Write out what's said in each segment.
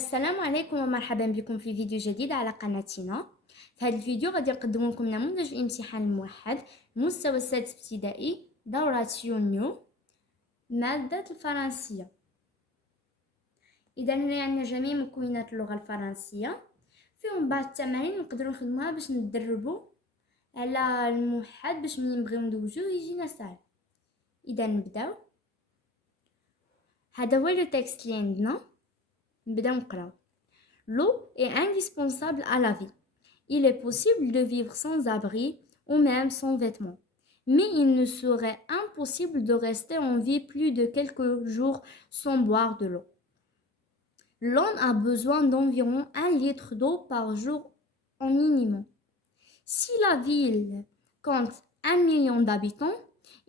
السلام عليكم ومرحبا بكم في فيديو جديد على قناتنا. في هذا الفيديو غادي نقدم لكم نموذج الامتحان الموحد المستوى السادس ابتدائي دورة يونيو مادة الفرنسية. إذا هنا عندنا جميع مكونات اللغة الفرنسية، فيهم بعض التمارين نقدروا نخدموها باش ندربوا على الموحد باش من نبغيو ندوزوه يجينا سهل. إذا نبداو. هذا هو لو تكست اللي عندنا. نبداو نقراو. L'eau est indispensable à la vie. Il est possible de vivre sans abri ou même sans vêtements. Mais il ne serait impossible de rester en vie plus de quelques jours sans boire de l'eau. L'homme a besoin d'environ 1 litre d'eau par jour au minimum. Si la ville compte 1 million d'habitants,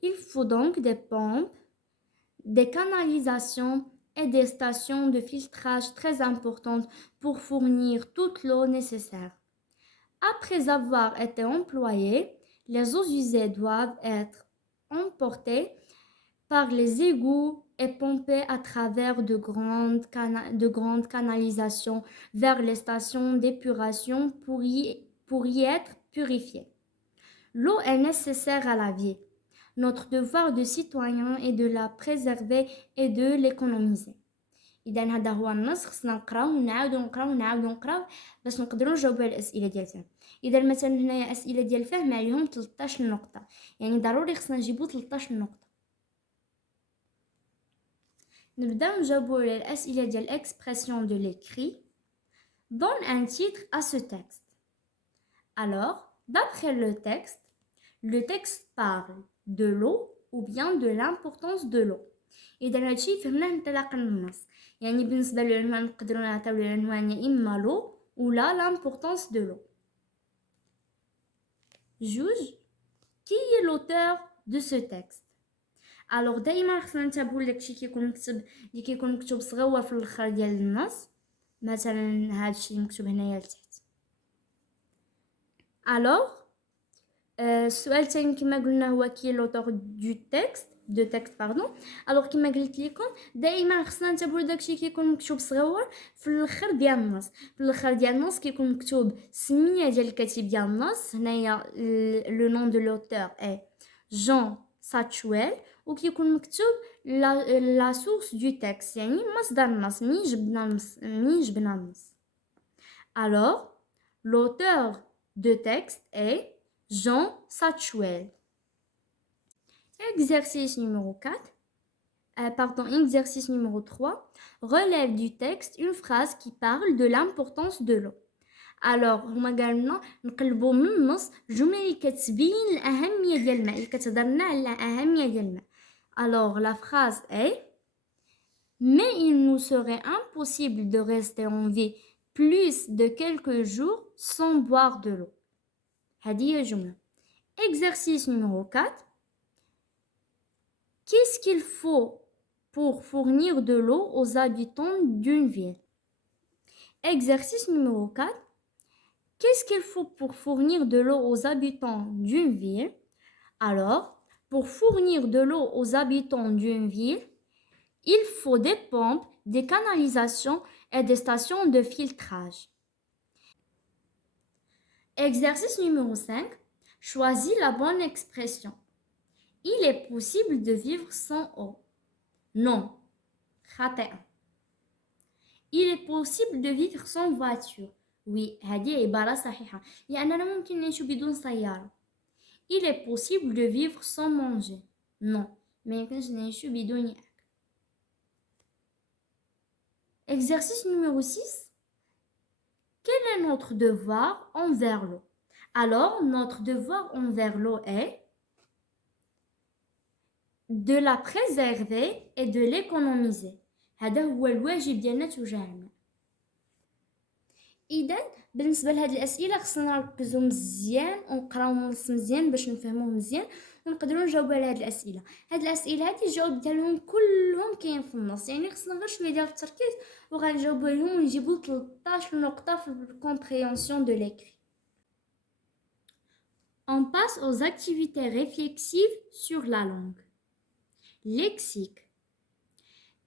il faut donc des pompes, des canalisations et des stations de filtrage très importantes pour fournir toute l'eau nécessaire. Après avoir été employées, les eaux usées doivent être emportées par les égouts et pompées à travers de grandes canalisations vers les stations d'épuration pour y être purifiées. L'eau est nécessaire à la vie. Notre devoir de citoyen est de la préserver et de l'économiser. إذا هذا هو النص، خصنا نقراو ونعاودو باش نقدروا نجاوبوا على الأسئلة ديال الفهم. إذا مثلا هنايا أسئلة ديال الفهم عليهم 13 نقطة، يعني ضروري خصنا نجيبو 13 نقطة. نبداو نجاوبوا على الأسئلة ديال expression de l'écrit. Donne un titre à ce texte. Alors, d'après le texte parle de l'eau ou bien de l'importance de l'eau. إذا هادشي فهمناه من انطلاق النص، يعني بالنسبة للعنوان نقدروا نعطيو العنوان يا إما لو ولا l'importance de l'eau. Juge qui est l'auteur de ce texte. Alors دائما خصنا ننتبهوا لداكشي كيكون مكتوب صغيور في الاخر ديال النص، مثلا هادشي مكتوب هنايا لتحت. Alors السؤال الثاني كما قلنا هو كي لوتور دو تكست الوغ كما قلت لكم دائما خصنا ننتبهوا لداكشي كيكون مكتوب صغيور في الاخر ديال النص. في الاخر ديال النص كيكون مكتوب السميه ديال الكاتب ديال النص، هنايا لو نون دو لوتور اي جون ساتشويل، وكيكون مكتوب لا سورس دو تكست، يعني مصدر النص منين جبنا النص. الوغ l'auteur de texte est Jean Satchwell. Exercice numéro 4. Exercice numéro 3. Relève du texte une phrase qui parle de l'importance de l'eau. Alors, هما قالنا نقلبوا من النص الجملة اللي كتبين الأهمية ديال الماء، اللي كتهضرنا على الأهمية ديال الماء. Alors, la phrase est Mais il nous serait impossible de rester en vie plus de quelques jours sans boire de l'eau. هذه هي الجملة. Exercice numéro 4. Qu'est-ce qu'il faut pour fournir de l'eau aux habitants d'une ville? Exercice numéro 4. Qu'est-ce qu'il faut pour fournir de l'eau aux habitants d'une ville? Alors, pour fournir de l'eau aux habitants d'une ville, il faut des pompes, des canalisations et des stations de filtrage. Exercice numéro 5. Choisis la bonne expression. Il est possible de vivre sans eau. Non. خاطئ. Il est possible de vivre sans voiture. Oui, هذه عبارة صحيحة، لأننا ممكن نعيش بدون سيارة. Il est possible de vivre sans manger. Non. ما يمكنش نعيش بدون أكل. Exercice numéro 6. Quel est notre devoir envers l'eau? Alors, notre devoir envers l'eau est de la préserver et de l'économiser. هذا هو الواجب ديالنا تجاه الماء. إذا بالنسبة لهاد الأسئلة خصنا نركزوا مزيان ونقراو النص مزيان باش نفهموه مزيان ونقدروا نجاوبوا على هاد الأسئلة. هاد الأسئلة هادي الجواب ديالهم كلهم كاين في النص، يعني خصنا غير شويه ديال التركيز وغنجاوبوا عليهم ونجيبوا 13 نقطة في الكومبريهنسيون دو l'écrit. On passe aux activités réflexives sur la langue. Lexique.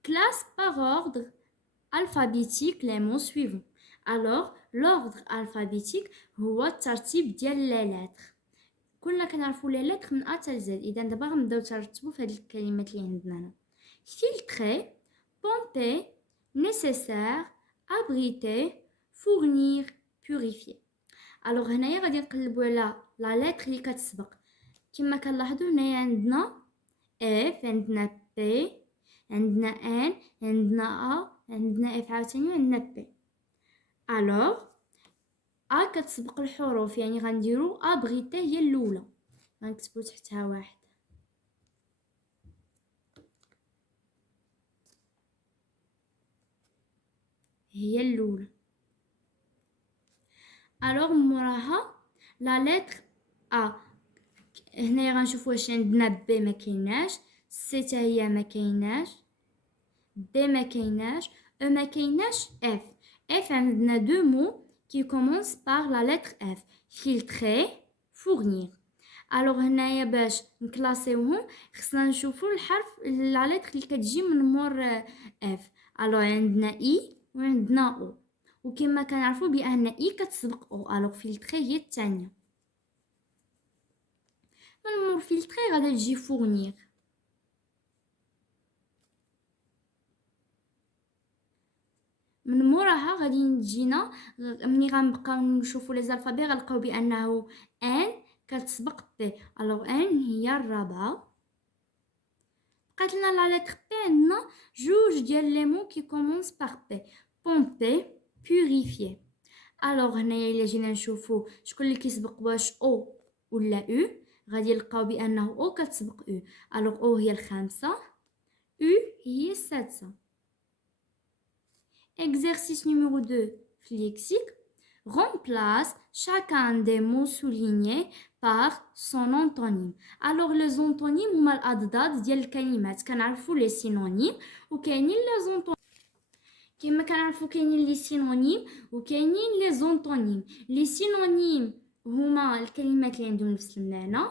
Classe par ordre alphabétique les mots suivants. Alors, l'ordre alphabétique هو الترتيب ديال les lettres. كلنا كنعرفوا les lettres من A حتى Z. إذا دابا غنبداو ترتبوا في هاد الكلمات اللي عندنا هنا. filtrer, pomper, nécessaire, abriter, fournir, purifier. alors هنايا غادي نقلبوا على لا لتر اللي كتسبق. كما كنلاحظوا هنايا عندنا اف، عندنا بي، عندنا ان، عندنا ا، عندنا اف عاوتاني، وعندنا بي. الوغ ا كتسبق الحروف، يعني غنديرو ابغيتي هي الاولى، غنكتبو تحتها واحد. هي الاولى. الوغ موراها لا لتر ا. هنايا غنشوفو واش عندنا بي ما كايناش، سي حتى هي ما كايناش، دي ما كايناش، او ما كايناش، اف عندنا دو مو qui commence par la lettre F. filtrer, fournir. alors هنايا باش نكلاسيوهم خصنا نشوفوا الحرف لا لتر اللي كتجي من مور اف. alors عندنا اي وعندنا او، وكما كنعرفوا بان اي كتسبق او. alors filtrer هي الثانيه. من مور filtrer غادي تجي fournir. من موراها غادي نجينا ملي غنبقاو نشوفوا لي زالفابي غنلقاو بانه ان كتسبق بي. الوغ ان هي الرابعه. بقات لنا لا لتر بي، عندنا جوج ديال لي مو كي كومونس باغ بي. بومبي، بوريفيي. الوغ هنايا الا جينا نشوفوا شكون اللي كيسبق واش او ولا او، غادي نلقاو بانه او كتسبق او. الوغ او هي الخامسه، او هي السادسه. Exercice numéro 2, lexique. Remplace chacun des mots soulignés par son antonyme. Alors les antonymes هما الأضداد ديال الكلمات. كنعرفوا les synonymes وكاينين les antonymes. كما كنعرفوا كاينين les synonymes وكاينين les antonymes. les synonymes هما الكلمات اللي عندهم نفس المعنى،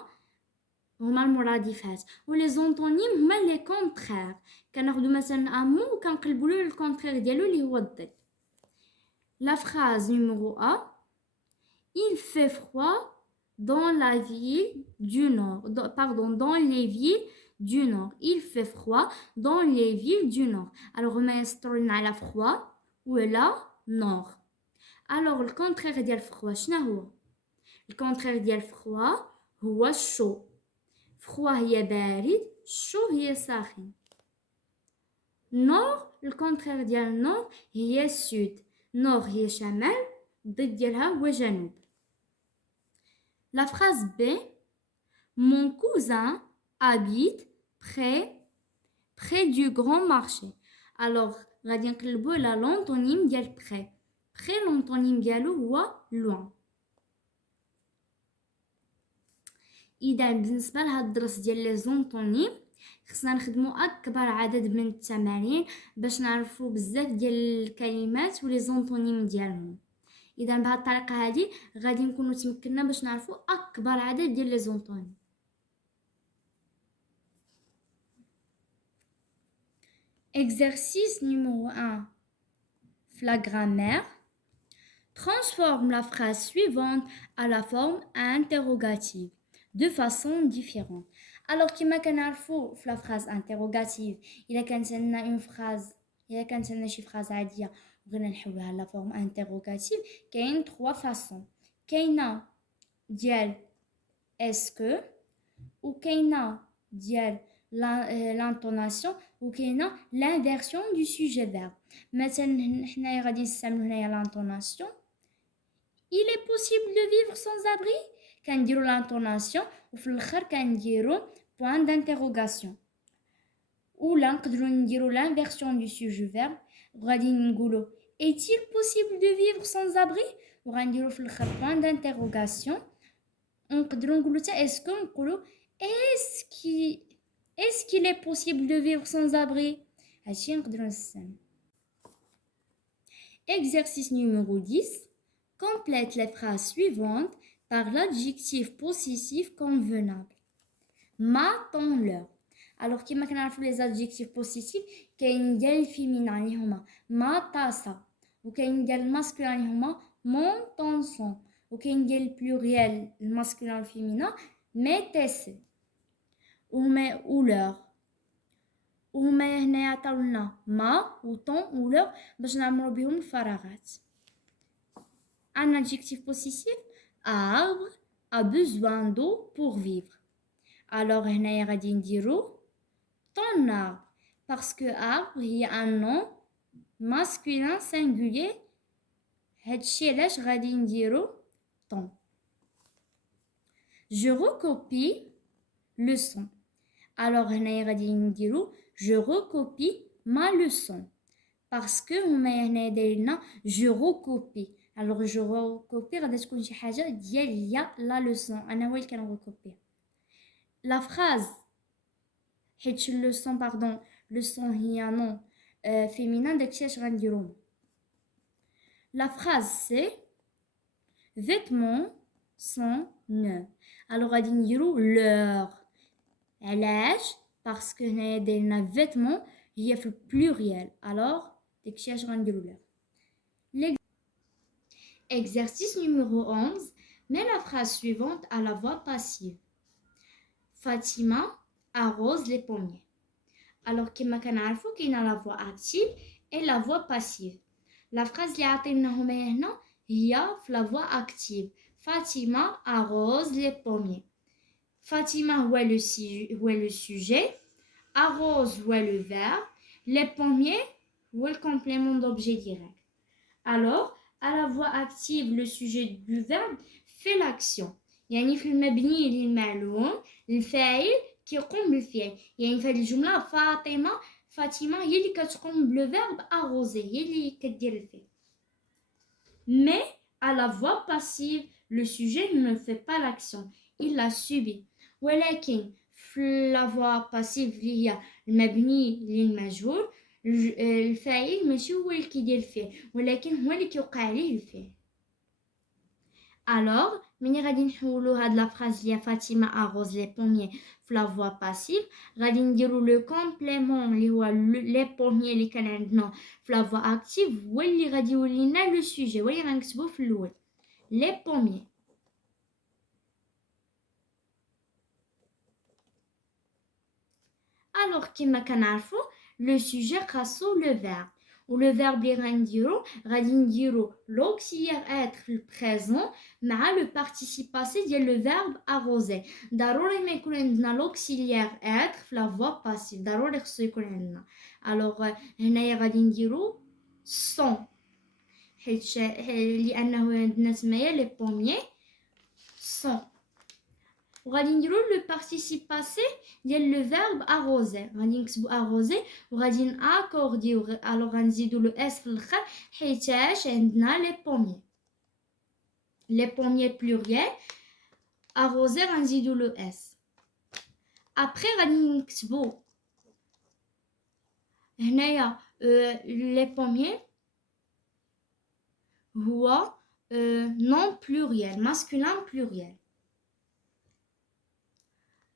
هما المرادفات، ولي زونطونيم هما لي كونترير. كناخذوا مثلا ان مو وكنقلبوا له الكونترير ديالو اللي هو الضد. لا phrase numéro 1. il fait froid dans la ville du nord. dans les villes du nord. il fait froid dans les villes du nord. alors هما يسطروا على froid ولا nord. alors الكونترير ديال froid شنو هو؟ الكونترير ديال froid هو chaud. froid هي بارد، chaud هي ساخن. nord الكونترير ديال nord هي sud. nord هي شمال، الضد ديالها هو جنوب. la phrase B. mon cousin habite près du grand marché. alors غادي نقلبوا على l'antonyme ديال près. près l'antonyme ديالو هو loin. اذا بالنسبه لهاد الدرس ديال لي زونطونيم خصنا نخدمو اكبر عدد من التمارين باش نعرفوا بزاف ديال الكلمات ولي زونطونيم ديالهم. اذا بهاد الطريقه هادي غادي نكونوا تمكننا باش نعرفوا اكبر عدد ديال لي زونطونيم. exercice numéro 1. la grammaire. transforme la phrase suivante à la forme interrogative de façon différente. alors كما كنعرفوا في لا phrase interrogative الا كانت عندنا اون phrase، الا كانت عندنا شي phrase عاديه بغينا نحولها لا forme interrogative، كاين 3 فاصون. كاينه ديال اسكو، وكاينه ديال l'intonation، وكاينه l'inversion du sujet verbe. مثلا حنايا غادي نستعملوا هنايا l'intonation. il est possible de vivre sans abri. كنديروا l'intonation وفي الاخر كنديروا point d'interrogation. ولا نقدروا نديروا l'inversion du sujet verbe، غادي نقولوا est-il possible de vivre sans abri، وغنديروا في الاخر point d'interrogation. ونقدروا نقولوا حتى اسكو، نقولوا est-ce qu'il est possible de vivre sans abri. هادشي نقدروا نستعملوا. exercice numéro 10. complète les phrases suivantes par l'adjectif possessif convenable. m'attends-leur. Alors كيما كنعرفوا les adjectifs positifs كاين ديال الفيمينا اللي هما ما طاسة وكاين ديال الماسكولين اللي هما مون طونسون وكاين ديال البلوريال الماسكولين والفيمينا ميتيسي وهما اولور وهما هنا يعطيونا ما و طون اولور باش نعمرو بهم الفراغات. Un adjectif possessif, arbre a besoin d'eau pour vivre. Alors هنايا غادي نديرو ton arbre parce que arbre هي un nom masculin singulier. هادشي علاش غادي نديرو ton. Je recopie le son. Alors هنايا غادي نديرو je recopie ma leçon parce que هما هنا دايرين je recopie. Alors je recopie غادي تكون شي حاجه ديال هي la leçon انا هو اللي كنغوكوبي. La phrase حيت leçon pardon leçon هي non féminin داكشي اش غنديرو. La phrase c'est vêtements sont neufs. Alors غادي نديرو leur. علاش parce que هنايا دايرنا vêtements هي في البلوريال. alors داكشي اش غنديرو leur. Exercice numéro 11. Mets la phrase suivante à la voix passive. Fatima arrose les pommiers. Alors, كما كنعرفوا كاينه la voix active et la voix passive. La phrase اللي عطيناهم هنا هي في la voix active. Fatima arrose les pommiers. Fatima هو le sujet. Arrose هو le verbe. Les pommiers هو le complément d'objet direct. Alors, à la voix active, le sujet du verbe fait l'action. يعني في المبني للمعلوم الفاعل كيقوم بالفعل. يعني في هذه الجملة فاطمة هي اللي كتقوم بالفيرب arroser هي اللي كدير الفعل. Mais à la voix passive, le sujet ne fait pas l'action, il la subit. ولكن في la voix passive اللي هي المبني للمجهول الفاعل ماشي هو اللي كيدير الفعل ولكن هو اللي كيوقع عليه الفعل. alors ملي غادي نحولوا هاد لا فراز اللي فاطمه arrose les pommiers في la voix passive غادي نديروا لو كومبليمون اللي هو لي pommiers اللي كان عندنا في la voix active هو اللي غادي يولي لنا لو سوجي هو اللي غنكتبوه في الاول les pommiers. alors كما كنعرفوا le sujet خاصو le verbe و le verbe اللي غادي نديرو l'auxiliaire être في البريزون مع le participe passé ديال le verbe arroser. ضروري ما يكون عندنا l'auxiliaire être في la voix passive ضروري خصو يكون عندنا. alors هنايا غادي نديرو sont حيت لانه عندنا تمايا les pommiers sont وغادي نديرو لو participe passé ديال لو verbe arroser غادي نكتبو arroser وغادي ناكورديو الوغ غنزيدو لو اس في الاخر حيتاش عندنا لي pommiers pluriel arroser غنزيدو لو اس. ابري غادي نكتبو هنايا لي pommiers هو non pluriel masculin pluriel.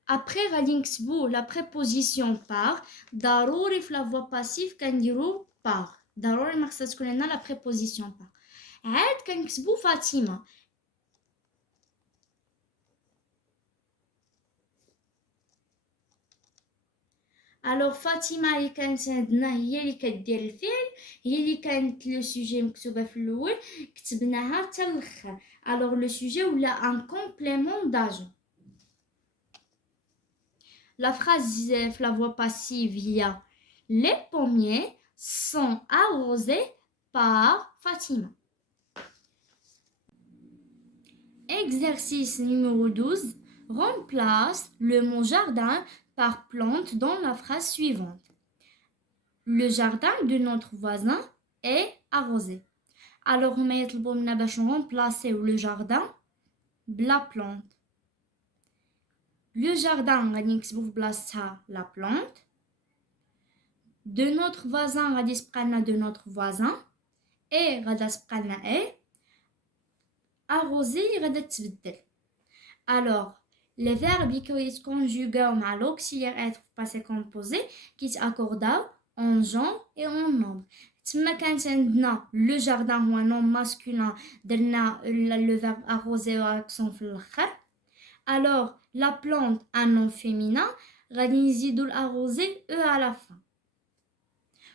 Après غادي نكتبو la préposition par ضروري في la voix passive كنديرو par ضروري ما خصها تكون عندنا la préposition par. عاد كنكتبو فاطمة alors فاطمة اللي كانت عندنا هي اللي كدير الفعل هي اللي كانت لو سوجي مكتوبة في الأول كتبناها حتى الأخر alors لو سوجي ولا ان complément d'agent. La phrase في la voix passive il y a les pommiers sont arrosés par Fatima. Exercice numéro 12. Remplace le mot jardin par plante dans la phrase suivante. Le jardin de notre voisin est arrosé. Alors on va يطلبوا منا باش remplacer le jardin بلا plante. Le jardin غادي نكتبو في بلاصتها la plante. De notre voisin غادي تبقى لنا de notre voisin. Et غادا تبقى لنا et. Arrosé غادا تبدل. Alors Les verbes qui se conjuguent à l'auxiliaire être passé composé qui s'accordent en genre et en nombre. تما كانت عندنا le jardin هو nom masculin درنا le verbe arroser accent في الاخر. Alors la plante un nom féminin غادي نزيدو l'arroser e à la fin.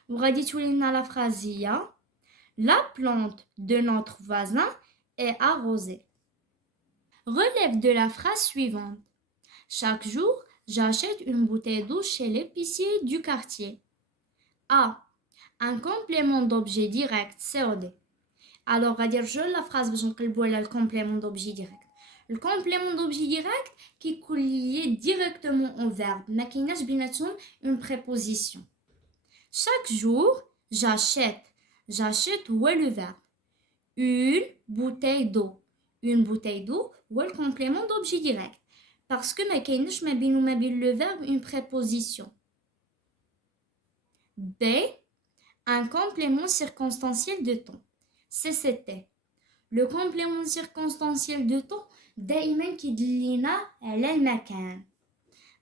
وغادي تولي لنا la phrase هي la plante de notre voisin est arrosée. Relève de la phrase suivante. Chaque jour, j'achète une bouteille d'eau chez l'épicier du quartier. A. Un complément d'objet direct, COD. Alors, on va dire la phrase باش نقلبوا على le complément d'objet direct. Le complément d'objet direct qui est lié directement au verbe. ما كايناش بيناتهم une préposition. Chaque jour, j'achète. J'achète où est le verbe. Une bouteille d'eau. Une bouteille d'eau ou le complément d'objet direct. Parce que ما كاينش ما بين وما بين le verbe une préposition. B. Un complément circonstanciel de temps. CCT. Le complément circonstanciel de temps دائما كيدلينا على المكان.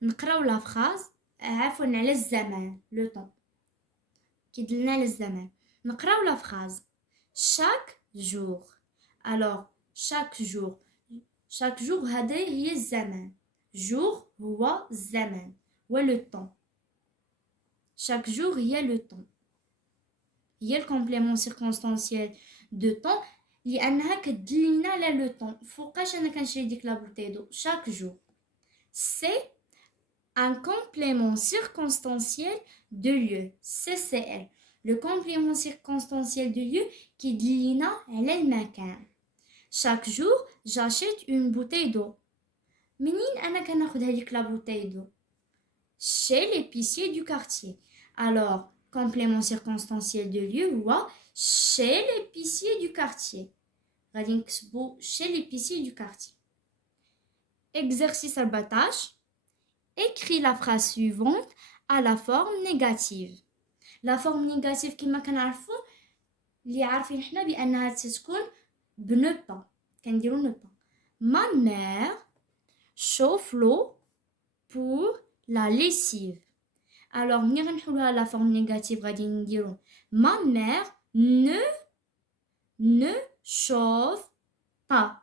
نقراو لا فراز عفوا على الزمان لو طون كيدلنا على الزمان. نقراو لا فراز chaque jour. Alors chaque jour هذا هي الزمان. jour هو الزمان هو le temps. Chaque jour هي le temps. هي le complément circonstanciel de temps لأنها كتدلينا على le temps. فوقاش أنا كنشري ديك لا بوتاي دو chaque jour. C'est un complément circonstanciel de lieu. CCL. Le complément circonstanciel de lieu qui دلينا على المكان. Chaque jour, j'achète une bouteille d'eau. منين أنا كناخد هذيك لا بوتاي دو؟ Chez l'épicier du quartier. Alors, complément circonstanciel de lieu هو chez l'épicier du quartier. غادي نكتبو chez l'épicier du quartier. Exercice 14. Écris la phrase suivante à la forme négative. La forme négative كما كنعرفو اللي عارفين حنا بأنها تتكون ne pas. كنديرو ne pas. Ma mère chauffe l'eau pour la lessive. Alors ملي غنحولوها la forme négative غادي نديرو ma mère ne chauffe pas.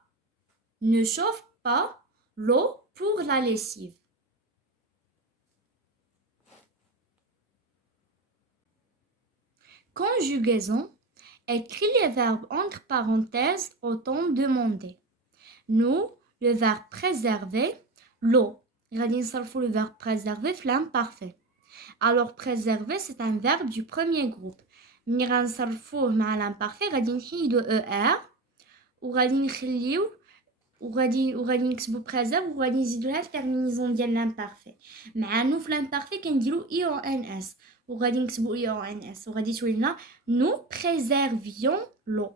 Ne chauffe pas l'eau pour la lessive. Conjugaison. Écris les verbes entre parenthèses au temps demandé. Nous, le verbe préserver, l'eau. غادي نصرفوا le verbe préserver في l'imparfait. Alors préserver c'est un verbe du premier groupe. ملي غنصرفوه مع l'imparfait غادي نحيدو er وغادي نخليو وغادي نكتبو préserve وغادي نزيدو لها الترمينيزون ديال l'imparfait. مع نو في l'imparfait كنديرو IONS وغادي نكتبو IONS وغادي تولي لنا nous préservions l'eau.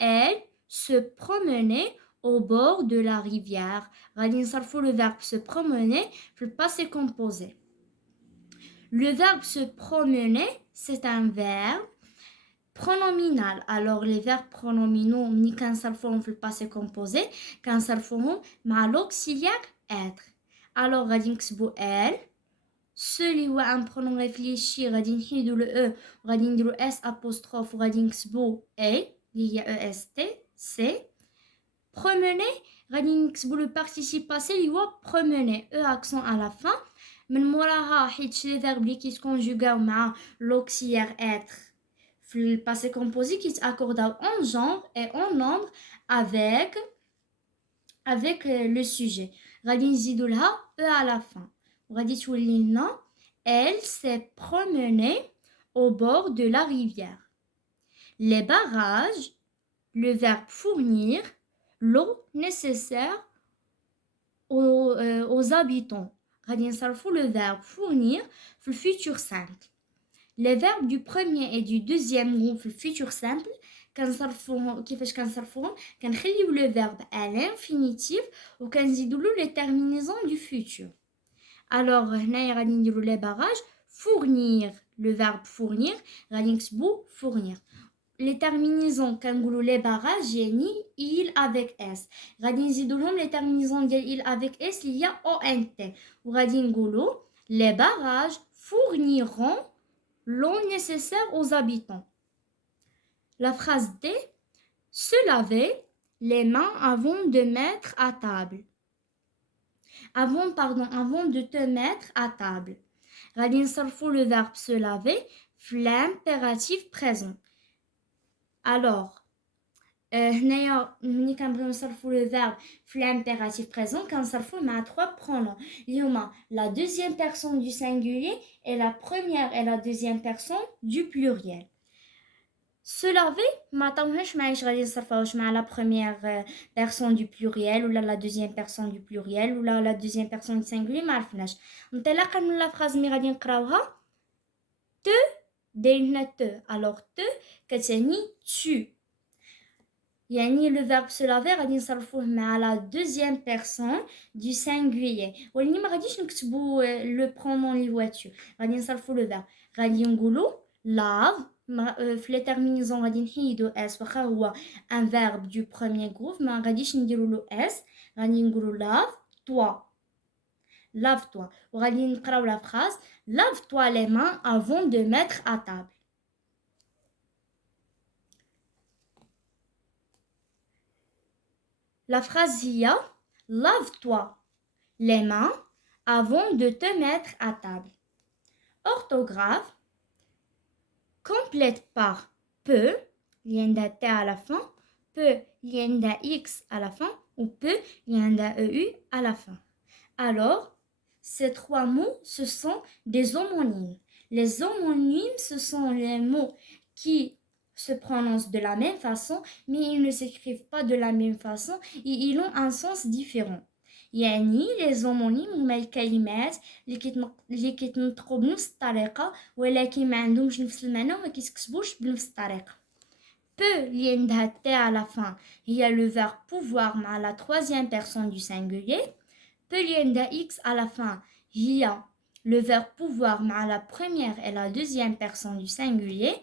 Elle se promenait au bord de la rivière. غادي نصرفو le verbe se promener في le passé composé. Le verbe se promener, c'est un verbe pronominal. Alors les verbes pronominaux ملي كنصرفوهم في le passé composé كنصرفوهم مع l'auxiliaire être. Alors غادي نكتبو elle. Celui هو un pronom réfléchi غادي نحيدو le e وغادي نديرو s apostrophe وغادي نكتبو a اللي هي est c. Promener غادي نكتبو le participe passé اللي هو promener e accent à la fin. من موراها حيت لي فيرب اللي كيتكونجوغاو مع l'auxiliaire être في le passé composé كيتاكورداو en genre et en nombre avec le sujet. غادي نزيدو لها e à la fin. غادي تولي لنا elle s'est promenée au bord de la rivière. Les barrages, le verbe fournir l'eau nécessaire aux habitants. غادي نصرفو le verbe fournir في le futur simple. Les verbes du premier et du deuxième groupe في le futur simple كيفاش كنصرفوهم كنخليو le verbe à l'infinitif وكنزيدو له les terminaisons du futur. Alors هنايا غادي نديرو les barrages fournir le verbe fournir غادي نكتبو fournir les terminaisons كنقولوا les barrages يعني il avec s غادي نزيدوا لهم les terminaisons ديال il avec s اللي هي ont وغادي نقولوا les barrages fourniront l'eau nécessaire aux habitants. La phrase D, se laver les mains avant de mettre à table. Avant de te mettre à table. غادي نصرفوا le verbe se laver في l'impératif présent. Alors, هنايا ملي كنبغيو نصرفوا le verbe في l'impératif présent كنصرفوه مع trois pronoms اللي هما la deuxième personne du singulier et la première et la deuxième personne du pluriel. Se laver ما عطاوناش معايش غادي نصرفوهاش مع la première personne du pluriel ولا la deuxième personne du pluriel ولا la deuxième personne du singulier ما عرفناش. انطلاقا من la phrase مي غادي نقراوها te دايرين هنا te alors te كتعني tu يعني le verbe se laver غادي نصرفوه مع la deuxième personne du singulier ولكن ما غاديش نكتبوا le pronom اللي هو tu غادي نصرفوا le verbe غادي نقولوا lave في les terminaisons غادي نحيدوا s واخا هو un verbe du premier groupe ما غاديش نديروا له s غادي نقولوا lave-toi وغادي نقراو la phrase lave-toi les mains avant de mettre à table. La phrase هي lave-toi les mains avant de te mettre à table. Orthographe complète par peut, il y a un t à la fin, peut, il y a un x à la fin, ou peut, il y a un eu à la fin. Alors, ces trois mots, ce sont des homonymes. Les homonymes, ce sont les mots qui se prononcent de la même façon, mais ils ne s'écrivent pas de la même façon et ils ont un sens différent. يعني les homonymes هما الكلمات اللي كيتنطقوا بنفس الطريقه ولكن ما عندهمش نفس المعنى وما كيتكتبوش بنفس الطريقه. peut اللي عندها t à la fin هي le verbe pouvoir مع la troisième personne du singulier. peut اللي عندها x à la fin هي le verbe pouvoir مع la première et la deuxième personne du singulier.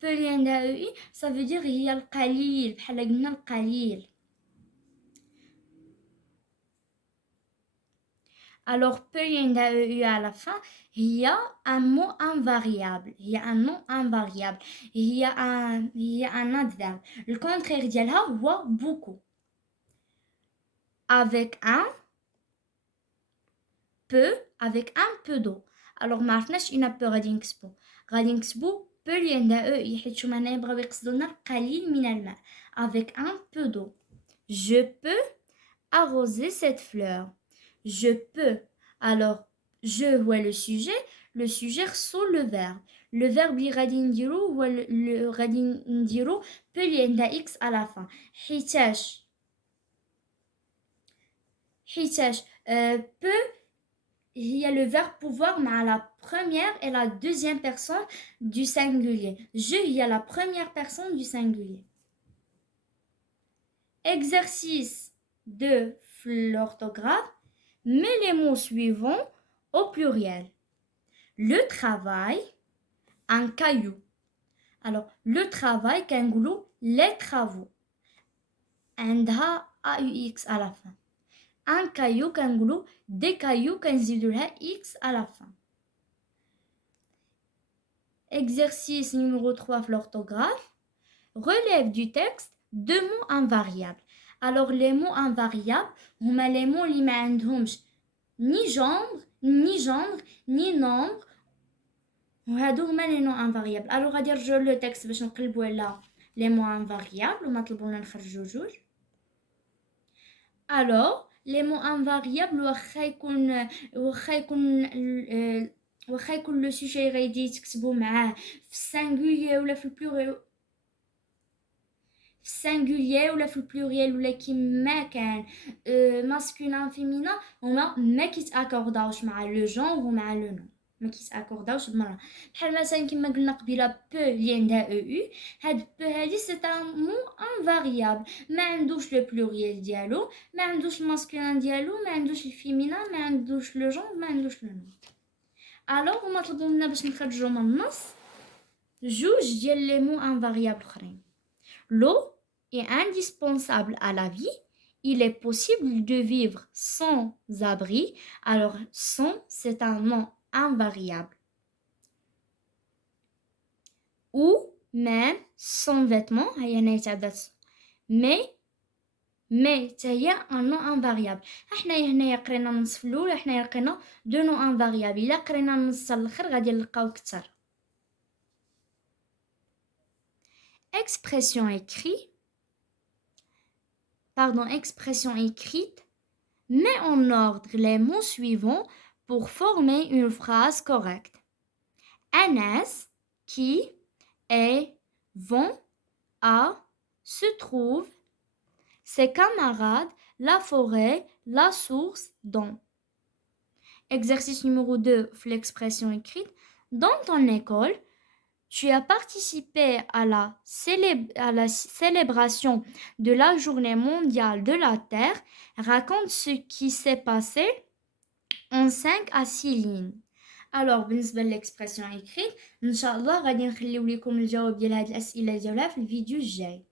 peut اللي عندها ei ça veut dire هي القليل بحال قلنا القليل. Alors, peu y a eu à la fin, il y a un mot invariable. Il y a un nom invariable. Il y a un adverbe. Le contraire d'yalha, wa beaucoup. Avec un peu, avec un peu d'eau. Alors, ما عرفناش إنا peu غادي نكتبو. غادي نكتبو peu اللي عندها e حيت شو معناه يبغيو يقصدوا لنا القليل من الماء. Avec un peu d'eau. Je peux arroser cette fleur. Je peux. Alors, je هو le sujet reçoit le verbe. Le verbe اللي غادي نديرو هو غادي نديرو peut اللي عندها x à la fin. حيتاش peut هي le verbe pouvoir مع la première et la deuxième personne du singulier. Je هي la première personne du singulier. Exercice de l'orthographe. Mets les mots suivants au pluriel. Le travail, un caillou. Alors, le travail, كنقولوا les travaux. عندها AUX à la fin. Un caillou, كنقولوا des cailloux, كنزيدوا لها X à la fin. Exercice numéro 3 de l'orthographe. Relève du texte deux mots invariables. Alors, les mots invariables, هما les mots اللي ما عندهمش ni gendre, ni nombre. وهادو هما les noms invariables. Alors, غادي نرجعو لو تكست باش نقلبو على les mots invariables وما طلبونا نخرجو جوج. Alors, les mots invariables واخا يكون لو سوجي غادي تكتبو معاه في السانغولير ولا في البلوريال في السانغولير ولا في البلوريال ولا كيما كان ماسكولين فيمينا هما ما كيتاكورداوش مع لو جونغ ومع لو نون ما كيتاكورداوش بمره بحال مثلا كما قلنا قبيله بو اللي عندها او يو هاد بو هادي سي ان مو انفاريابل ما عندوش لو بلوريال ديالو ما عندوش الماسكولين ديالو ما عندوش الفيمينا ما عندوش لو جونغ ما عندوش لو نون. الوغ هما طلبوا لنا باش نخرجوا من النص جوج ديال les mots invariables اخرين. L'eau est indispensable à la vie. Il est possible de vivre sans abri. Alors, sans, c'est un nom invariable. Ou même sans vêtements. Mais هي un nom invariable. حنايا هنايا قرينا النص في الاول حنايا لقينا دو نو انفاريابل. الا قرينا النص الاخر غادي نلقاو كثر. Expression écrite, met en ordre les mots suivants pour former une phrase correcte. Anas, qui, est, vont, à, se trouve, ses camarades, la forêt, la source, dans. Exercice numéro 2, l'expression écrite. Dans ton école, tu as participé à la célébration de la journée mondiale de la Terre. Raconte ce qui s'est passé en 5 à 6 lignes. Alors, بالنسبة l'expression écrite, إن شاء الله غادي نخليو لكم الجواب ديال هاد الأسئلة ديالها في الفيديو الجاي.